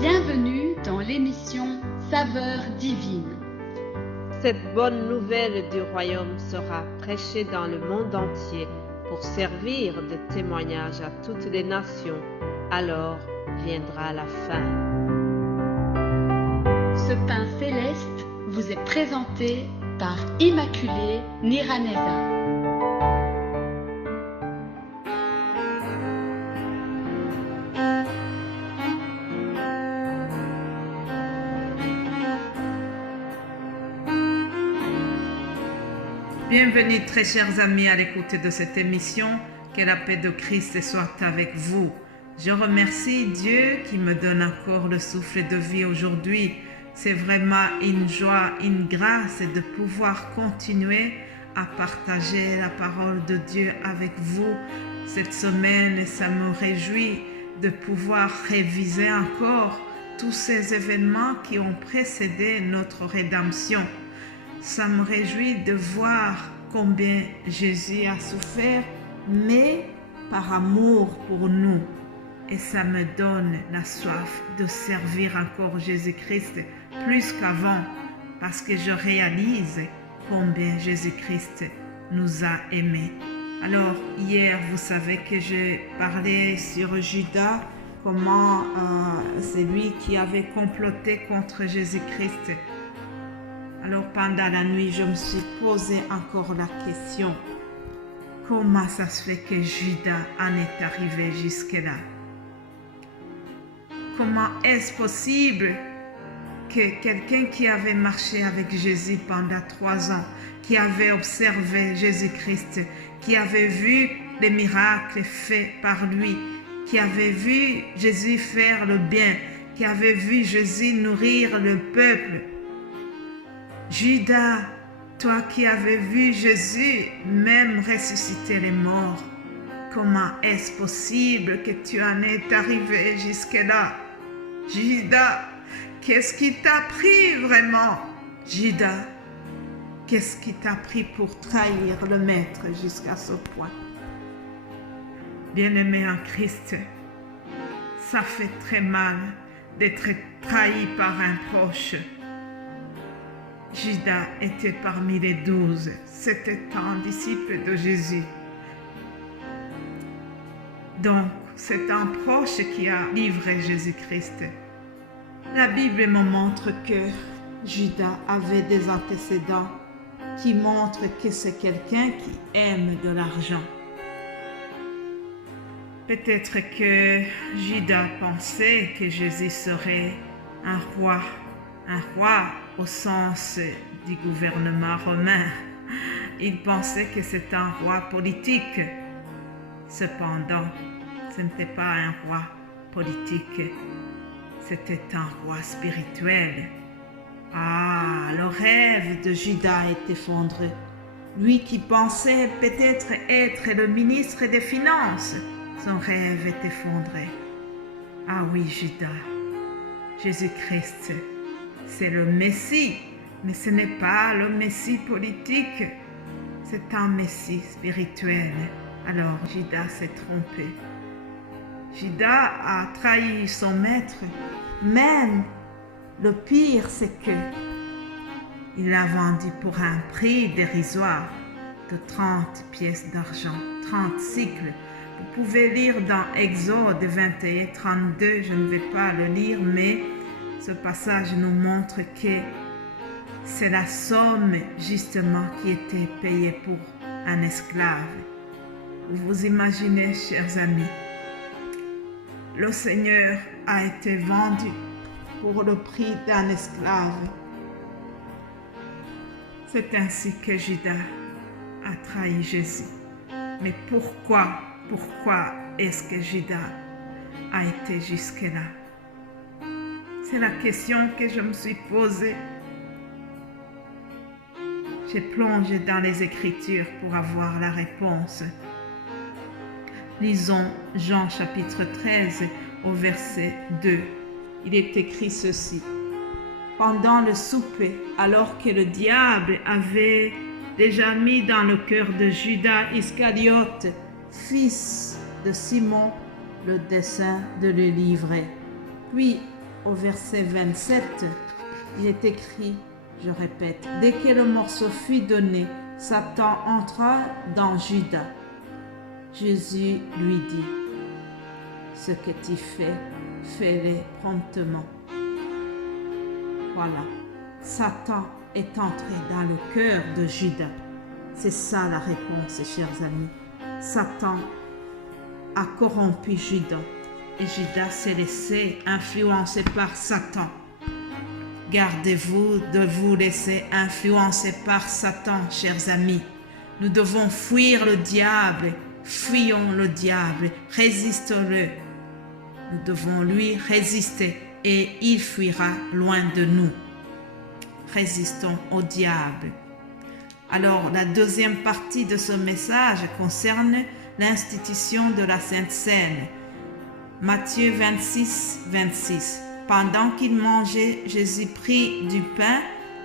Bienvenue dans l'émission Saveurs divines. Cette bonne nouvelle du royaume sera prêchée dans le monde entier pour servir de témoignage à toutes les nations. Alors viendra la fin. Ce pain céleste vous est présenté par Immaculée Niraneza. Bienvenue très chers amis à l'écoute de cette émission. Que la paix de Christ soit avec vous. Je remercie Dieu qui me donne encore le souffle de vie aujourd'hui. C'est vraiment une joie, une grâce de pouvoir continuer à partager la parole de Dieu avec vous cette semaine. Et ça me réjouit de pouvoir réviser encore tous ces événements qui ont précédé notre rédemption. Ça me réjouit de voir combien Jésus a souffert, mais par amour pour nous. Et ça me donne la soif de servir encore Jésus-Christ plus qu'avant, parce que je réalise combien Jésus-Christ nous a aimés. Alors, hier, vous savez que j'ai parlé sur Judas, comment c'est lui qui avait comploté contre Jésus-Christ. Alors pendant la nuit, je me suis posé encore la question, comment ça se fait que Judas en est arrivé jusque-là? Comment est-ce possible que quelqu'un qui avait marché avec Jésus pendant 3 ans, qui avait observé Jésus-Christ, qui avait vu les miracles faits par lui, qui avait vu Jésus faire le bien, qui avait vu Jésus nourrir le peuple, Judas, toi qui avais vu Jésus même ressusciter les morts, comment est-ce possible que tu en es arrivé jusque-là? Judas, qu'est-ce qui t'a pris vraiment? Judas, qu'est-ce qui t'a pris pour trahir le Maître jusqu'à ce point? Bien-aimé en Christ, ça fait très mal d'être trahi par un proche. Judas était parmi les 12. C'était un disciple de Jésus. Donc, c'est un proche qui a livré Jésus-Christ. La Bible me montre que Judas avait des antécédents qui montrent que c'est quelqu'un qui aime de l'argent. Peut-être que Judas pensait que Jésus serait un roi au sens du gouvernement romain. Il pensait que c'était un roi politique. Cependant, ce n'était pas un roi politique, c'était un roi spirituel. Ah, le rêve de Judas est effondré. Lui qui pensait peut-être être le ministre des Finances, son rêve est effondré. Ah oui, Judas, Jésus-Christ, c'est le Messie, mais ce n'est pas le Messie politique, c'est un Messie spirituel. Alors Judas s'est trompé. Judas a trahi son maître. Même le pire, c'est que il l'a vendu pour un prix dérisoire de 30 pièces d'argent, 30 cycles. Vous pouvez lire dans Exode 21, 32, je ne vais pas le lire, mais ce passage nous montre que c'est la somme justement qui était payée pour un esclave. Vous imaginez, chers amis, le Seigneur a été vendu pour le prix d'un esclave. C'est ainsi que Judas a trahi Jésus. Mais pourquoi est-ce que Judas a été jusque-là? C'est la question que je me suis posée. J'ai plongé dans les Écritures pour avoir la réponse. Lisons Jean chapitre 13 au verset 2. Il est écrit ceci. Pendant le souper, alors que le diable avait déjà mis dans le cœur de Judas Iscariote, fils de Simon, le dessein de le livrer. Puis au verset 27, il est écrit, je répète, « Dès que le morceau fut donné, Satan entra dans Judas. Jésus lui dit, « Ce que tu fais, fais-le promptement. » Voilà, Satan est entré dans le cœur de Judas. C'est ça la réponse, chers amis. Satan a corrompu Judas et Judas s'est laissé influencer par Satan. Gardez-vous de vous laisser influencer par Satan, chers amis. Nous devons fuir le diable. Fuyons le diable. Résistons-le. Nous devons lui résister et il fuira loin de nous. Résistons au diable. Alors, la deuxième partie de ce message concerne l'institution de la Sainte Seine. Matthieu 26, 26. Pendant qu'il mangeait, Jésus prit du pain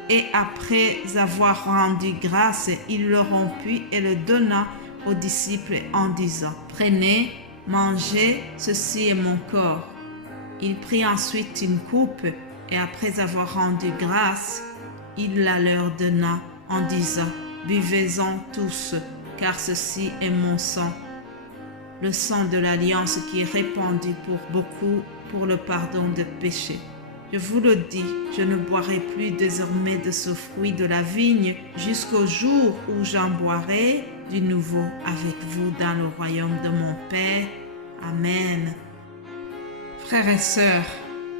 et après avoir rendu grâce, il le rompit et le donna aux disciples en disant, « Prenez, mangez, ceci est mon corps. » Il prit ensuite une coupe et après avoir rendu grâce, il la leur donna en disant, « Buvez-en tous, car ceci est mon sang, le sang de l'alliance qui est répandu pour beaucoup pour le pardon de péchés. Je vous le dis, je ne boirai plus désormais de ce fruit de la vigne jusqu'au jour où j'en boirai du nouveau avec vous dans le royaume de mon Père. Amen. » Frères et sœurs,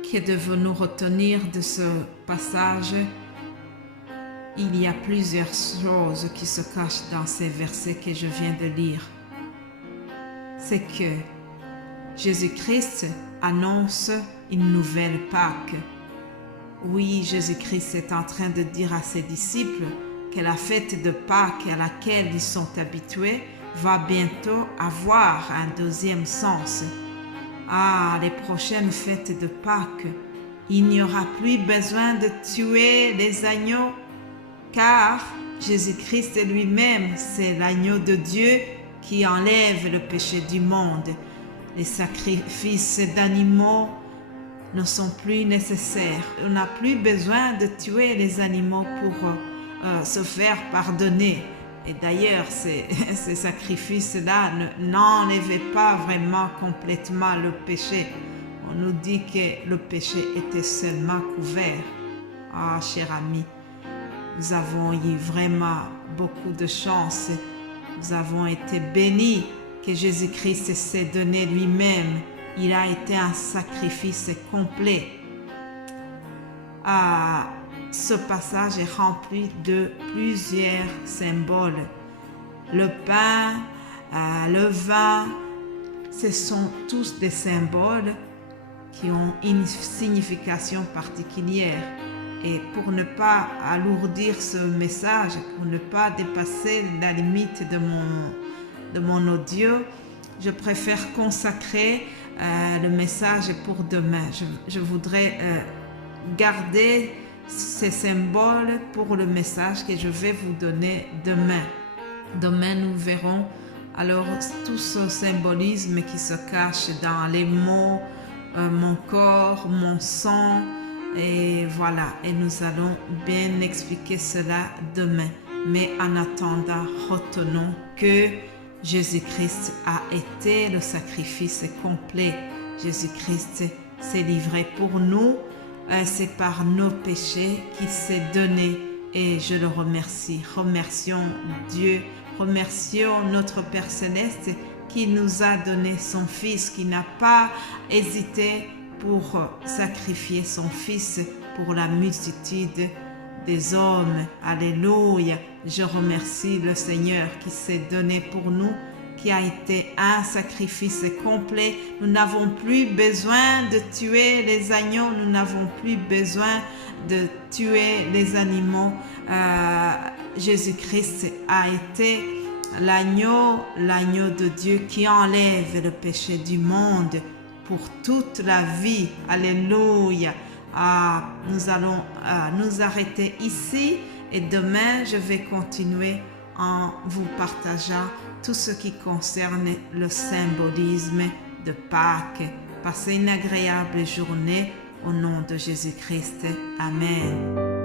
que devons-nous retenir de ce passage? Il y a plusieurs choses qui se cachent dans ces versets que je viens de lire. C'est que Jésus-Christ annonce une nouvelle Pâque. Oui, Jésus-Christ est en train de dire à ses disciples que la fête de Pâques à laquelle ils sont habitués va bientôt avoir un deuxième sens. Ah, les prochaines fêtes de Pâques, il n'y aura plus besoin de tuer les agneaux, car Jésus-Christ lui-même, c'est l'agneau de Dieu qui enlève le péché du monde. Les sacrifices d'animaux ne sont plus nécessaires. On n'a plus besoin de tuer les animaux pour se faire pardonner. Et d'ailleurs, ces sacrifices-là n'enlevaient pas vraiment complètement le péché. On nous dit que le péché était seulement couvert. Ah, cher ami, nous avons eu vraiment beaucoup de chance. Nous avons été bénis que Jésus-Christ s'est donné lui-même. Il a été un sacrifice complet. Ah, ce passage est rempli de plusieurs symboles. Le pain, le vin, ce sont tous des symboles qui ont une signification particulière. Et pour ne pas alourdir ce message, pour ne pas dépasser la limite de mon audio, je préfère consacrer le message pour demain. Je voudrais garder ces symboles pour le message que je vais vous donner demain. Demain, nous verrons alors tout ce symbolisme qui se cache dans les mots, mon corps, mon sang, et voilà. Et nous allons bien expliquer cela demain. Mais en attendant, retenons que Jésus-Christ a été le sacrifice complet. Jésus-Christ s'est livré pour nous. C'est par nos péchés qu'il s'est donné et je le remercie. Remercions Dieu, remercions notre Père Céleste qui nous a donné son Fils, qui n'a pas hésité pour sacrifier son Fils pour la multitude des hommes. Alléluia. Je remercie le Seigneur qui s'est donné pour nous, qui a été un sacrifice complet. Nous n'avons plus besoin de tuer les agneaux, nous n'avons plus besoin de tuer les animaux. Jésus-Christ a été l'agneau de Dieu qui enlève le péché du monde pour toute la vie. Alléluia. Nous allons nous arrêter ici et demain je vais continuer en vous partageant tout ce qui concerne le symbolisme de Pâques. Passez une agréable journée Au nom de Jésus-Christ. Amen.